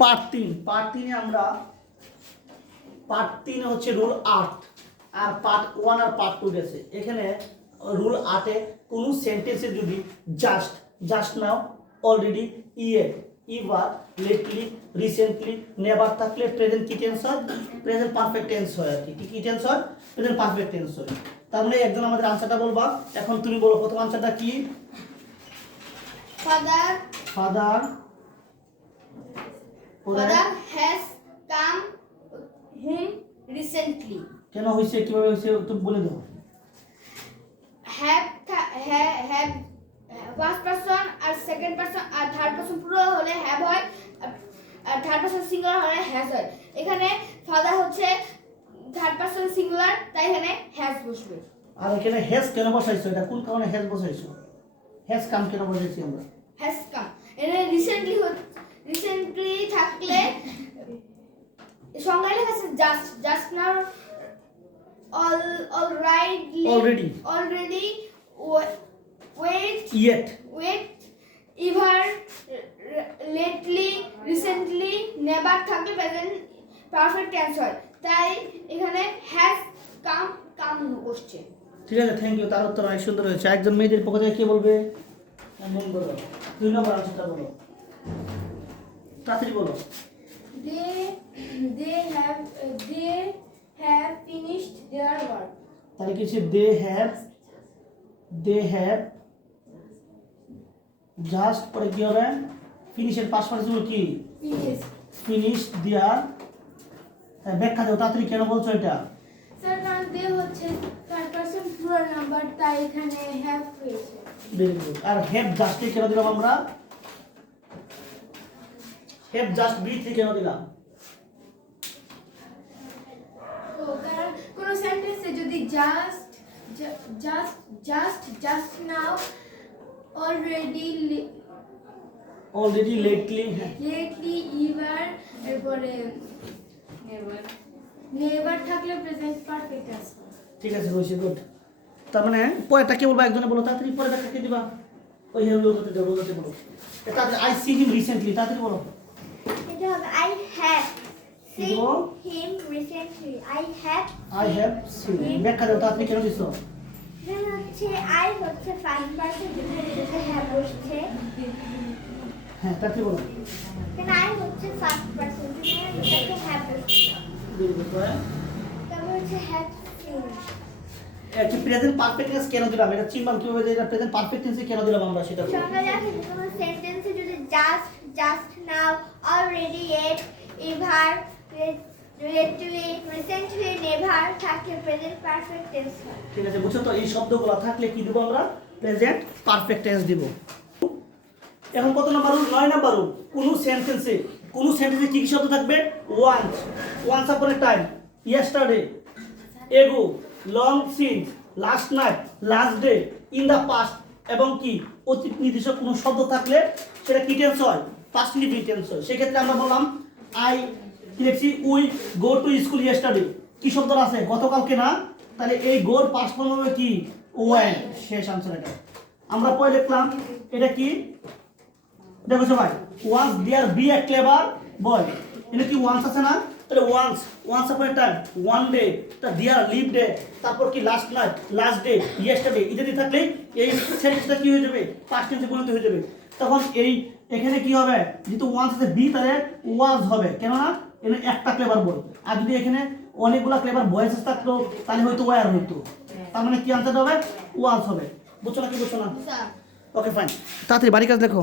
Part 3 আমরা part 3 হচ্ছে rule 8 আর part 1 আর part 2 গেছে। এখানে রুল 8 এ কোন সেন্টেন্সে যদি just now, already, yet, ever, lately, recently, never থাকলে প্রেজেন্ট কি টেন্স হয়? প্রেজেন্ট পারফেক্ট টেন্স হয় আর কি। কি টেন্স হয়? প্রেজেন্ট পারফেক্ট টেন্স হয়। তার মানে একজন আমাদের আনসারটা বলবা। এখন তুমি বলো প্রথম আনসারটা কি? Father has come home recently. কেন হইছে, কিভাবে হইছে তুমি বলে দাও। have first person R second person R third person পুরো হলে have হয়, আর third person singular হলে has হয়। এখানে ফাদার হচ্ছে third person singular, তাই এখানে has বসবে। আর এখানে হ্যাজ কেন বসাইছো? এটা কোন কারণে হ্যাজ বসাইছো? হ্যাজ কাম কেন বসাইছি আমরা? has come এখানে রিসেন্টলি থাকলে সংজ্ঞায় লেখা আছে just now, already, wait, yet, ever, lately, recently, never থাকলে প্রেজেন্ট পারফেক্ট টেন্স হয়, তাই এখানে has come বসছে। ঠিক আছে, থ্যাংক ইউ। তার উত্তর অনেক সুন্দর হয়েছে। একজন মেয়েদের পক্ষ থেকে কে বলবে? মন বলো। 2 নম্বর আনসারটা বলো, তাড়াতাড়ি বলো। they have finished their work. তাহলে কি হচ্ছে? they have জাস্ট পরে কি হবে? ফিনিশ এর পাস্ট পার্টিসিপল কি? ফিনিশ দেয়ার। ব্যাখ্যা দাও তাড়াতাড়ি, কেন বলছো এটা? স্যার কারণ দে হচ্ছে থার্ড পারসন প্লুরাল নাম্বার, তাই এখানে হ্যাভ হয়েছে। Very good. আর হ্যাভ জাস্ট কেন দিলাম আমরা? হ্যাভ জাস্ট বি থেকে কেন দিলাম? তো কারণ কোন সেন্টেন্সে যদি just now, already, lately, ever, এরপরে নেভার থাকলে প্রেজেন্ট পারফেক্ট আছে। ঠিক আছে, হয়েছে, গুড। তার মানে পরেরটা কে বলবো? একজনে বলো তাড়াতাড়ি। পরেরটা কে দিবা? ওই রোজাতে বলো। এটা আই সি হিম রিসেন্টলি, তাড়াতাড়ি বলো। এটা হবে I have seen him recently. I have seen. ব্যাখ্যা দাও তাড়াতাড়ি, কেন দিছো? এটা হচ্ছে I হচ্ছে ফার্স্ট পারসন, যেটা have বসছে। হ্যাঁ, তাড়াতাড়ি বলো। কেন I হচ্ছে ফার্স্ট পারসন, যেটাকে have বসছে। তারপর হচ্ছে have seen। কি প্রেজেন্ট পারফেক্ট টেন্স কেন দিলাম? এটা চিনবাম কিভাবে যে এটা প্রেজেন্ট পারফেক্ট টেন্সে কেন দিলাম আমরা সেটা বলো। সংজ্ঞা আছে যে কোনো সেন্টেন্সে যদি just now, already, yet, ever, lately, recently, never থাকলে প্রেজেন্ট পারফেক্ট টেন্স হয়। ঠিক আছে, বুঝছো তো? এই শব্দগুলো থাকলে কি দেব আমরা? প্রেজেন্ট পারফেক্ট টেন্স দিব। এখন কত নাম্বার রুল? 9 number rule. কোন সেন্টেন্সে কি কি শব্দ থাকবে? once upon a time, yesterday, ago, long since, last night, last day, in the past এবং কি অতীত নির্দিষ্ট কোনো শব্দ থাকলে সেটা কি টেন্স হয়? পাস্ট ইনডিফিনিট টেন্স হয়। সেক্ষেত্রে আমরা বললাম কি লিখছি? We go to school yesterday. কি শব্দ আছে? গতকালকে না? তাহলে এই গোর পাস্ট ফর্ম হবে কি? ওয়েন্ট। শেষ আনসার এটা। আমরা পরে লিখলাম এটা কি? দেখো সবাই, once there be a clever boy. এটা কি ওয়ান্স আছে না? তাহলে ওয়ান্স আপন এ টাইম, ওয়ান ডে, তা দেয়ার লিভ ডে, তারপর কি last night, last day, yesterday ইত্যাদি থাকলে এই সেন্টেন্সটা কি হয়ে যাবে? পাস্ট টেন্সে পরিণত হয়ে যাবে। তখন এখানে কি হবে? যেহেতু ওয়ান্স আছে বি, তাহলে ওয়াজ হবে। কেননা এখানে একটা ক্লেভার বয়। আর যদি এখানে অনেকগুলা ক্লেভার ভয়েস থাকতো তাহলে হয়তো ওয়ার হইতো। তার মানে কি আনসার হবে? ওয়াজ হবে। বুঝছো না? কি বুঝছো না? ওকে ফাইন, তাড়াতাড়ি বাড়ি কাজ দেখো।